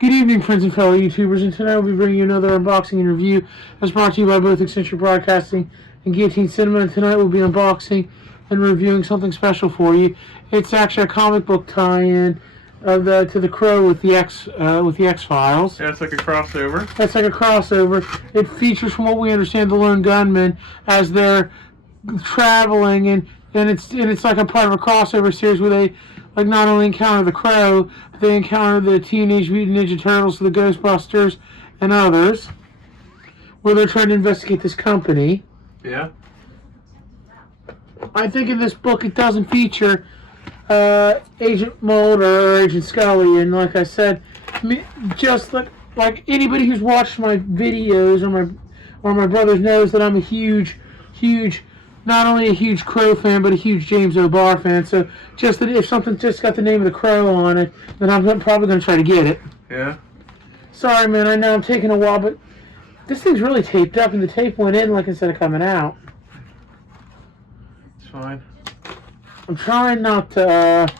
Good evening, friends and fellow YouTubers, and tonight we'll be bringing you another unboxing and review as brought to you by both Eccentric Broadcasting and Guillotine Cinema. And tonight we'll be unboxing and reviewing something special for you. It's actually a comic book tie-in to the Crow with the X-Files. Yeah, it's like a crossover. That's like a crossover. It features, from what we understand, the lone gunmen as they're traveling, and it's like a part of a crossover series where they not only encounter the Crow, but they encounter the Teenage Mutant Ninja Turtles, the Ghostbusters, and others, where they're trying to investigate this company. Yeah. I think in this book it doesn't feature Agent Mulder or Agent Scully, and like I said, just like anybody who's watched my videos or my brothers knows that I'm a huge, not only a huge Crow fan, but a huge James O'Barr fan. So just that if something just got the name of the Crow on it, then I'm probably going to try to get it. Yeah. Sorry, man, I know I'm taking a while, but this thing's really taped up, and the tape went in instead of coming out. It's fine. I'm trying not to,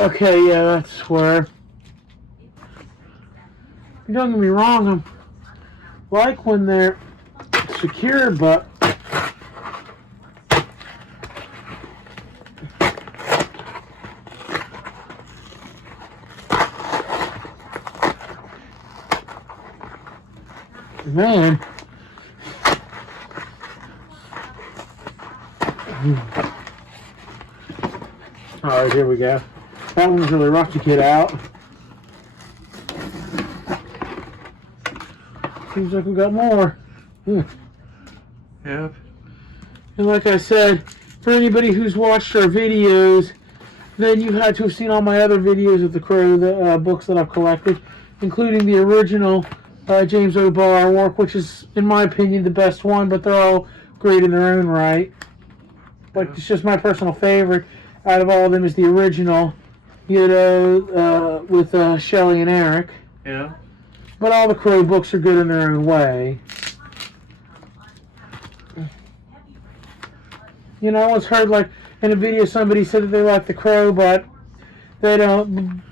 Okay, yeah, that's where... Don't get me wrong, I'm like when they're secure, but... Man... Alright, here we go. That one's really rough to get out. Seems like we got more. Yeah. And like I said, for anybody who's watched our videos, then you had to have seen all my other videos of the Crow, the books that I've collected, including the original James O'Barr work, which is, in my opinion, the best one, but they're all great in their own right. Like, it's just my personal favorite out of all of them is the original, with Shelley and Eric. Yeah. But all the Crow books are good in their own way. You know, I once heard, in a video, somebody said that they like the Crow, but they don't.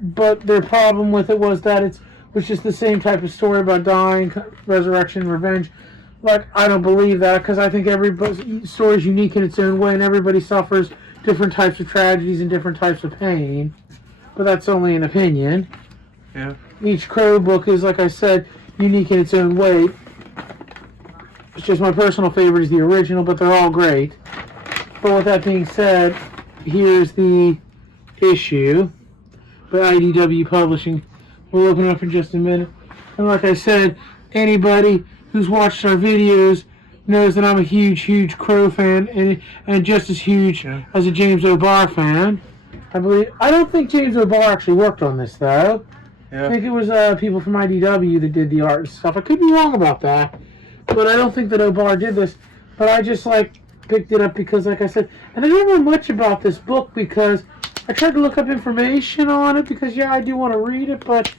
But their problem with it was that it was just the same type of story about dying, resurrection, revenge. I don't believe that, because I think every story is unique in its own way, and everybody suffers different types of tragedies and different types of pain. But that's only an opinion. Yeah. Each Crow book is, like I said, unique in its own way. It's just my personal favorite is the original, but they're all great. But with that being said, here's the issue by IDW Publishing. We'll open it up in just a minute. And like I said, anybody who's watched our videos knows that I'm a huge Crow fan, and just as huge as a James O'Barr fan. I don't think James O'Barr actually worked on this, though. Yeah. I think it was people from IDW that did the art and stuff. I could be wrong about that, but I don't think that O'Barr did this. But I just picked it up because, like I said, and I don't know much about this book because I tried to look up information on it because I do want to read it, but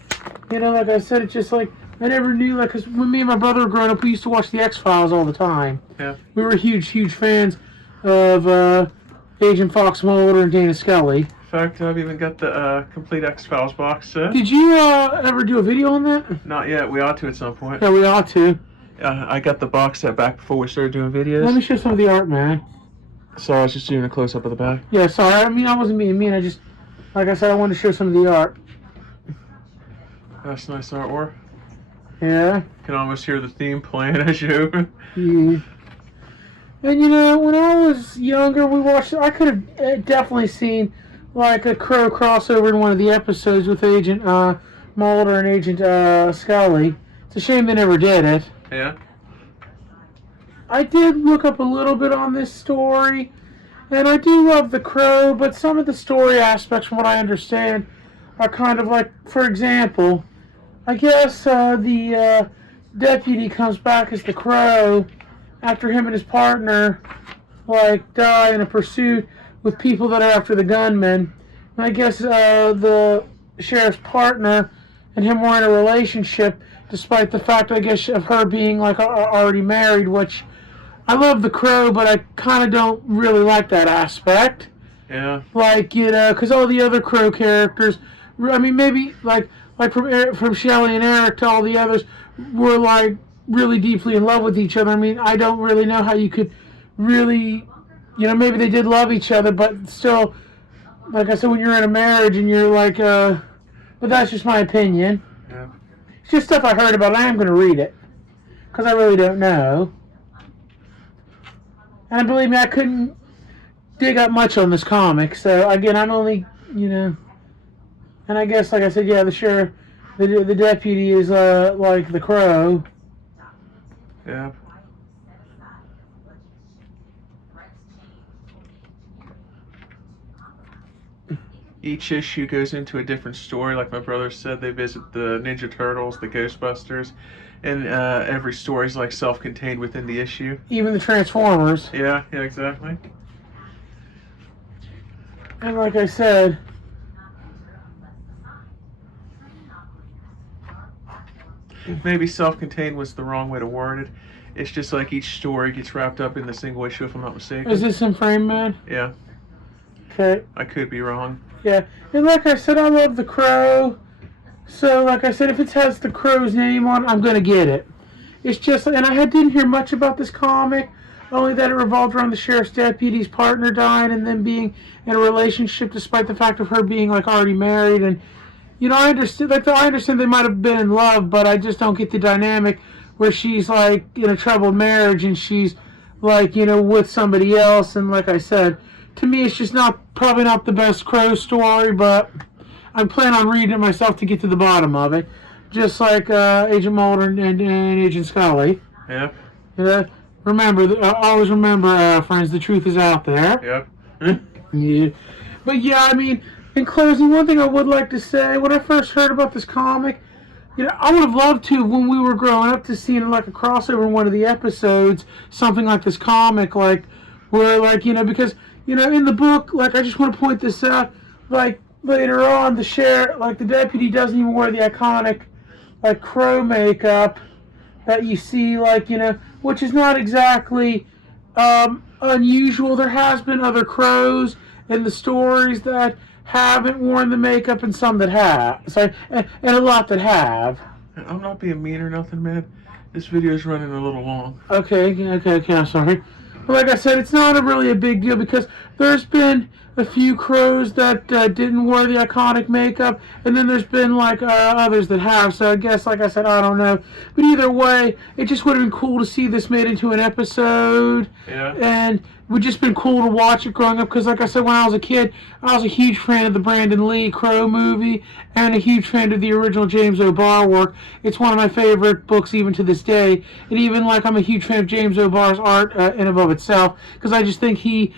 like I said, it's just I never knew, because when me and my brother were growing up, we used to watch the X-Files all the time. Yeah. We were huge fans of Agent Fox Mulder and Dana Scully. In fact, I've even got the complete X-Files box set. Did you ever do a video on that? Not yet. We ought to at some point. Yeah, we ought to. I got the box set back before we started doing videos. Let me show some of the art, man. Sorry, I was just doing a close-up of the back. Yeah, sorry. I wasn't being mean. I just, like I said, I wanted to show some of the art. That's nice artwork. Yeah. You can almost hear the theme playing as you open. Yeah. And when I was younger, I could have definitely seen a Crow crossover in one of the episodes with Agent Mulder and Agent Scully. It's a shame they never did it. Yeah. I did look up a little bit on this story, and I do love the Crow, but some of the story aspects, from what I understand, are kind of for example, I guess the deputy comes back as the Crow after him and his partner die in a pursuit with people that are after the gunmen. And I guess the sheriff's partner and him were in a relationship, despite the fact, I guess, of her being already married, which I love the Crow, but I kind of don't really like that aspect. Yeah. Like, you know, because all the other Crow characters, I mean, maybe like from Shelley and Eric to all the others were like really deeply in love with each other. I mean, I don't really know how you could really, you know, maybe they did love each other, but still, like I said, when you're in a marriage and you're like, but that's just my opinion. Yeah. It's just stuff I heard about. I am going to read it because I really don't know. And believe me, I couldn't dig up much on this comic. So again, I'm only, you know, and I guess, like I said, yeah, the sheriff, the deputy is like the Crow. Yeah. Each issue goes into a different story. Like my brother said, they visit the Ninja Turtles, the Ghostbusters, and every story is like self-contained within the issue. Even the Transformers. Yeah, exactly. And like I said, maybe self-contained was the wrong way to word it. It's just like each story gets wrapped up in the single issue, if I'm not mistaken. is this in Frame Man? Yeah, Okay. I could be wrong. Yeah. And like I said, I love the Crow. So, like I said, if it has the Crow's name on it, I'm going to get it. It's just, and I didn't hear much about this comic, only that it revolved around the sheriff's deputy's partner dying and then being in a relationship despite the fact of her being, like, already married. And, you know, I understand they might have been in love, but I just don't get the dynamic where she's, like, in a troubled marriage and she's, like, you know, with somebody else. And like I said, to me, it's just probably not the best Crow story, but I plan on reading it myself to get to the bottom of it. Just like Agent Mulder and Agent Scully. Yeah. Always remember, friends, the truth is out there. Yep. Yeah. But yeah, I mean, in closing, one thing I would like to say, when I first heard about this comic, you know, I would have loved to, when we were growing up, to see like a crossover in one of the episodes, something like this comic, like, where, like, you know, because, you know, in the book, like, I just want to point this out, like, later on, the sheriff, like, the deputy doesn't even wear the iconic, like, Crow makeup that you see, like, you know, which is not exactly unusual. There has been other Crows in the stories that haven't worn the makeup and some that have. Sorry, and a lot that have. I'm not being mean or nothing, man. This video is running a little long. Okay, I'm sorry. But like I said, it's not really a big deal because there's been a few Crows that didn't wear the iconic makeup, and then there's been like others that have. So I guess, like I said, I don't know. But either way, it just would have been cool to see this made into an episode. Yeah. And it would just been cool to watch it growing up because, like I said, when I was a kid, I was a huge fan of the Brandon Lee Crow movie and a huge fan of the original James O'Barr work. It's one of my favorite books even to this day. And even like I'm a huge fan of James O'Barr's art in and of itself because I just think his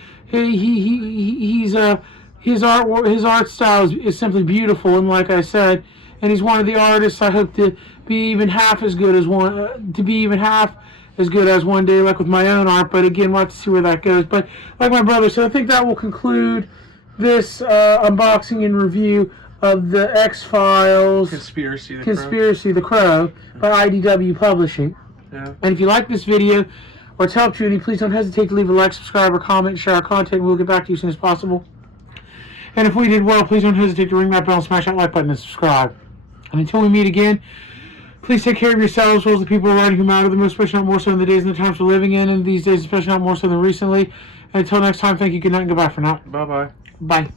art style is simply beautiful. And like I said, and he's one of the artists I hope to be even half as good as one day, like with my own art. But again, we'll have to see where that goes. But like my brother said, I think that will conclude this unboxing and review of the X-Files Conspiracy the Crow by IDW Publishing. Yeah. And if you like this video or it's helped you any, please don't hesitate to leave a like, subscribe, or comment, share our content, and we'll get back to you as soon as possible. And if we did well, please don't hesitate to ring that bell and smash that like button and subscribe. And until we meet again, please take care of yourselves as well as the people around you who matter the most, especially not more so in the days and the times we're living in, and these days especially not more so than recently. And until next time, thank you, good night, and goodbye for now. Bye-bye. Bye.